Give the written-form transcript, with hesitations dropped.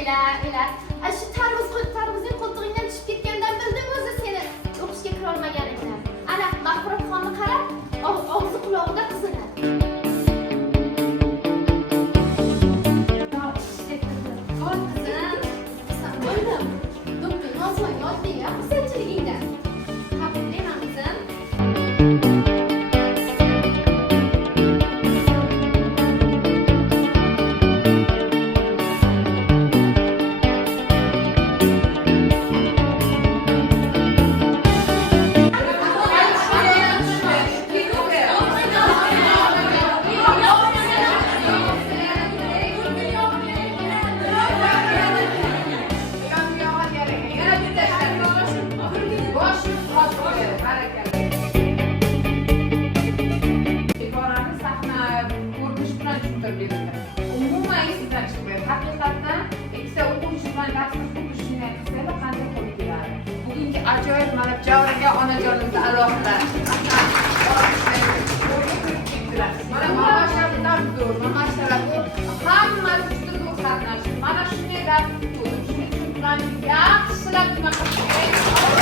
Ela. Shu tarvuzning qo'ltig'ingdan tushib ketgandan bildim o'zi seni o'qishga kira olmaganingni. Ana Mahmudxonni qarab, og'zi qulog'ida qizinadi. Umuman esingizdan chiqib ketdi. Haqiqatan ikkita o'quvchi bilan darsni o'qishni qilsanglar qanday qo'lga keladi. Bugungi ajoyib mana Javriga onajonimizga alohida. Mana mamashlardan zo'r, mamashlar hammasi juda zo'r qatnashdi. Mana shunday dars o'tdi. Shuning uchun yaxshilab nima qilish kerak?